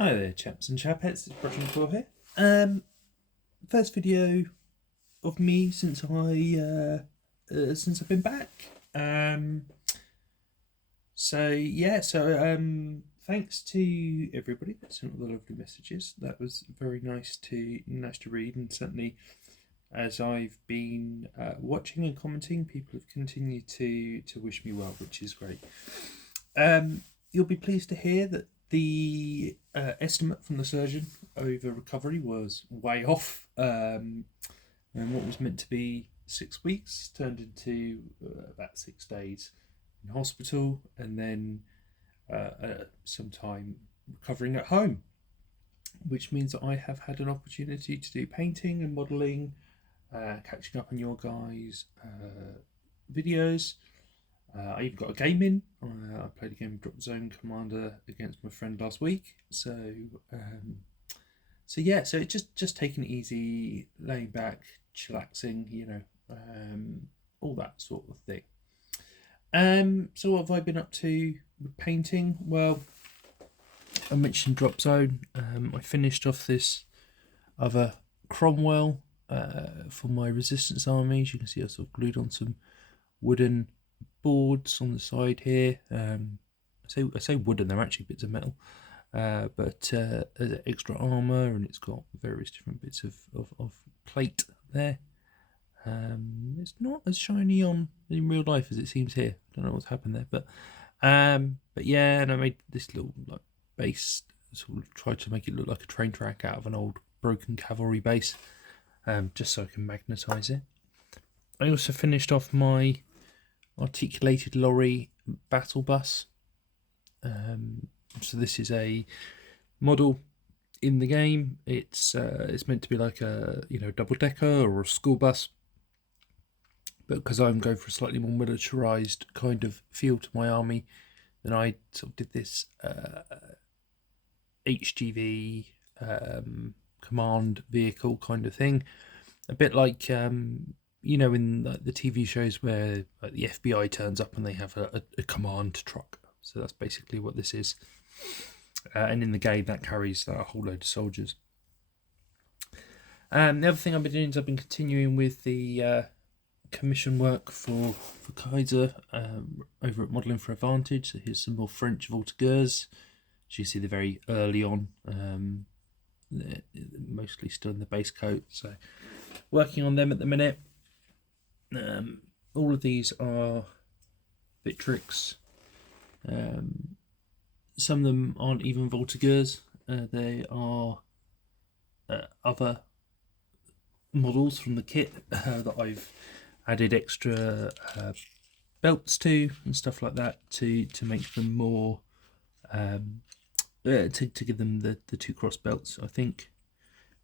Hi there, chaps and chapettes. It's Broderick McCaw here. First video of me since I've been back. Thanks to everybody that sent all the lovely messages. That was very nice to read, and certainly as I've been watching and commenting, people have continued to wish me well, which is great. You'll be pleased to hear that the estimate from the surgeon over recovery was way off, and what was meant to be 6 weeks turned into about 6 days in hospital, and then some time recovering at home, which means that I have had an opportunity to do painting and modelling, catching up on your guys' videos. I even got a game in. I played a game of Drop Zone Commander against my friend last week. So it's just taking it easy, laying back, chillaxing, all that sort of thing. So what have I been up to with painting? Well, I mentioned Drop Zone. I finished off this other Cromwell for my Resistance army. As you can see, I sort of glued on some wooden boards on the side here. I say wooden, they're actually bits of metal, but extra armor, and it's got various different bits of plate there. It's not as shiny on in real life as it seems here. I don't know what's happened there, but yeah, and I made this little like base, sort of tried to make it look like a train track out of an old broken cavalry base, just so I can magnetize it. I also finished off my articulated lorry battle bus. So this is a model in the game. It's meant to be like a double decker or a school bus, but because I'm going for a slightly more militarized kind of feel to my army, then I sort of did this HGV command vehicle kind of thing, a bit like in the TV shows where the FBI turns up and they have a command truck. So that's basically what this is. And in the game, that carries a whole load of soldiers. The other thing I've been doing is I've been continuing with the commission work for Kaiser over at Modelling for Advantage. So here's some more French Voltigeurs. As you see, they're very early on. They're mostly still in the base coat. So working on them at the minute. All of these are Victrix. Some of them aren't even Voltigeurs. They are other models from the kit that I've added extra belts to and stuff like that to make them more to give them the two cross belts, I think.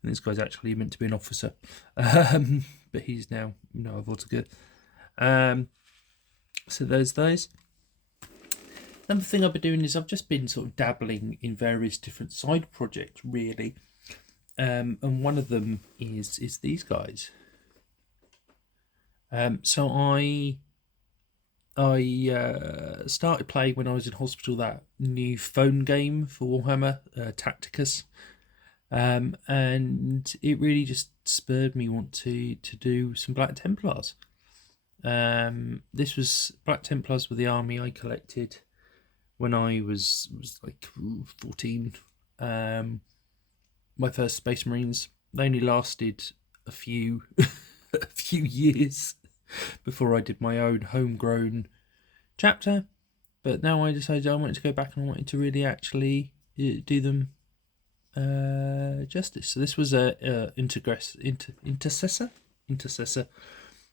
And this guy's actually meant to be an officer, but he's now a Voltigeur. So there's those. Another thing I've been doing is I've just been sort of dabbling in various different side projects, really. And one of them is these guys. So I started playing when I was in hospital that new phone game for Warhammer, Tacticus. And it really just spurred me want to do some Black Templars. This was Black Templars with the army I collected when I was like 14. My first Space Marines, they only lasted a few a few years before I did my own homegrown chapter. But now I decided I wanted to go back and I wanted to really actually do them justice. So this was a intercessor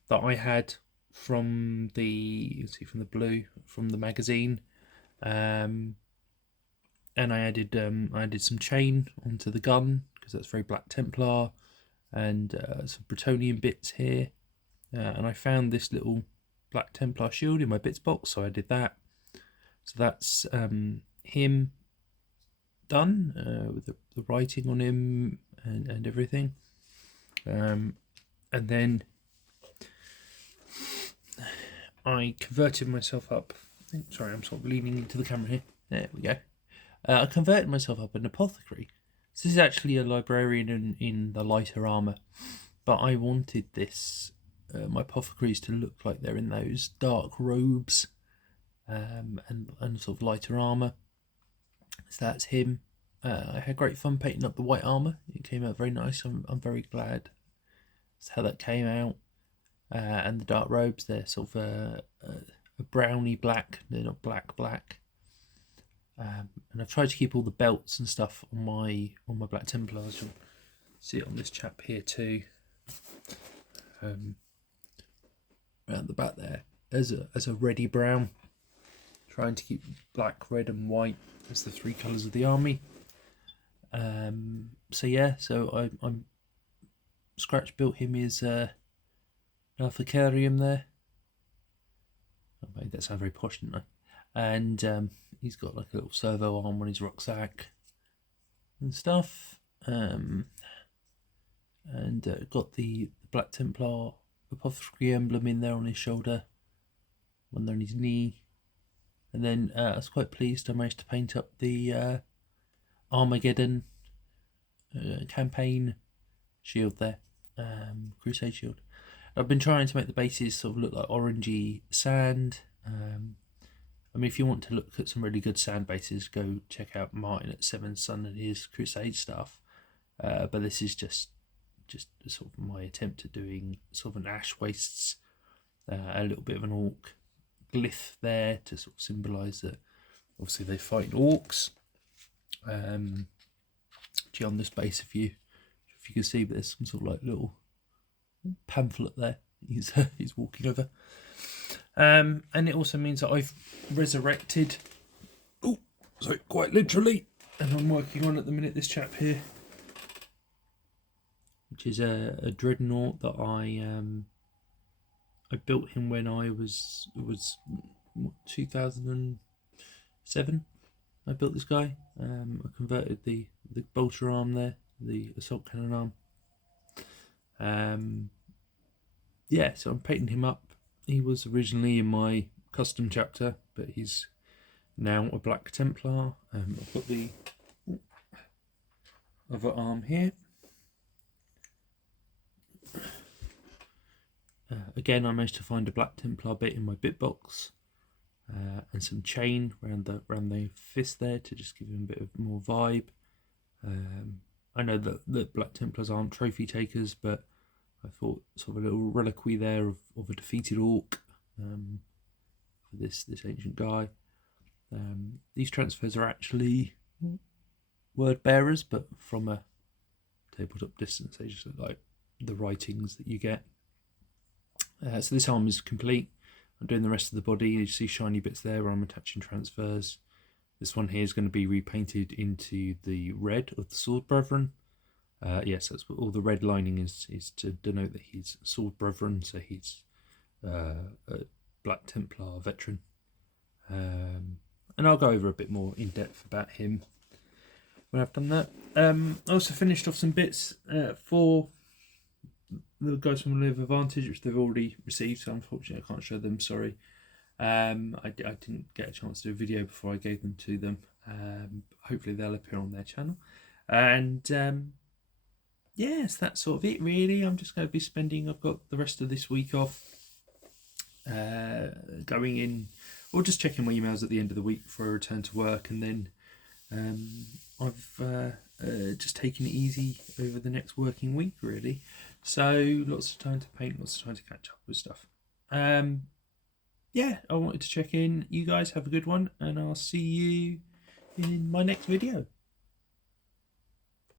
that I had from the blue from the magazine, and I added some chain onto the gun because that's very Black Templar, and some Bretonnian bits here, and I found this little Black Templar shield in my bits box, so I did that. So that's him done with the writing on him and everything, and then I converted myself up. Sorry, I'm sort of leaning into the camera here. There we go. I converted myself up an apothecary. So this is actually a librarian in the lighter armour, but I wanted this my apothecaries to look like they're in those dark robes, and sort of lighter armour. So that's him. I had great fun painting up the white armour. It came out very nice. I'm very glad that's how that came out. And the dark robes, they're sort of a browny black. They're not black. And I've tried to keep all the belts and stuff on my Black Templars. You'll see it on this chap here too. Around the back there, as a reddy brown. Trying to keep black, red, and white as the three colours of the army. So yeah, so I'm scratch built him his Alphacarium there. I made that sound very posh, didn't I? And he's got like a little servo arm on his rucksack and stuff. And got the Black Templar apothecary emblem in there on his shoulder, one there on his knee. And then I was quite pleased I managed to paint up the Armageddon campaign shield there, Crusade shield. I've been trying to make the bases sort of look like orangey sand. I mean, if you want to look at some really good sand bases, go check out Martin at Seven Sun and his Crusade stuff. But this is just sort of my attempt at doing sort of an ash wastes, a little bit of an orc glyph there to sort of symbolise that obviously they fight orcs. Actually on this base, if you can see, but there's some sort of like little pamphlet there he's walking over. And it also means that I've resurrected, quite literally, and I'm working on at the minute this chap here, which is a dreadnought that I built him when I was 2007. I built this guy. I converted the bolter arm there, the assault cannon arm. Yeah, so I'm painting him up. He was originally in my custom chapter, but he's now a Black Templar. I've got the other arm here. Again, I managed to find a Black Templar bit in my bit box, and some chain around the fist there to just give him a bit of more vibe. I know that Black Templars aren't trophy takers, but I thought sort of a little reliquary there of a defeated orc for this ancient guy. These transfers are actually word bearers, but from a tabletop distance, they just look like the writings that you get. So this arm is complete. I'm doing the rest of the body. You see shiny bits there where I'm attaching transfers. This one here is going to be repainted into the red of the Sword Brethren. Yes, that's what all the red lining is to denote that he's Sword Brethren, so he's a Black Templar veteran. And I'll go over a bit more in depth about him when I've done that. I also finished off some bits for the guys from Live Advantage, which they've already received, so unfortunately I can't show them, sorry. I didn't get a chance to do a video before I gave them to them. Hopefully they'll appear on their channel. And yes, that's sort of it really. I'm just going to be I've got the rest of this week off, going in, or just checking my emails at the end of the week before I return to work, and then I've just taken it easy over the next working week really. So lots of time to paint, lots of time to catch up with stuff. Yeah, I wanted to check in. You guys have a good one, and I'll see you in my next video.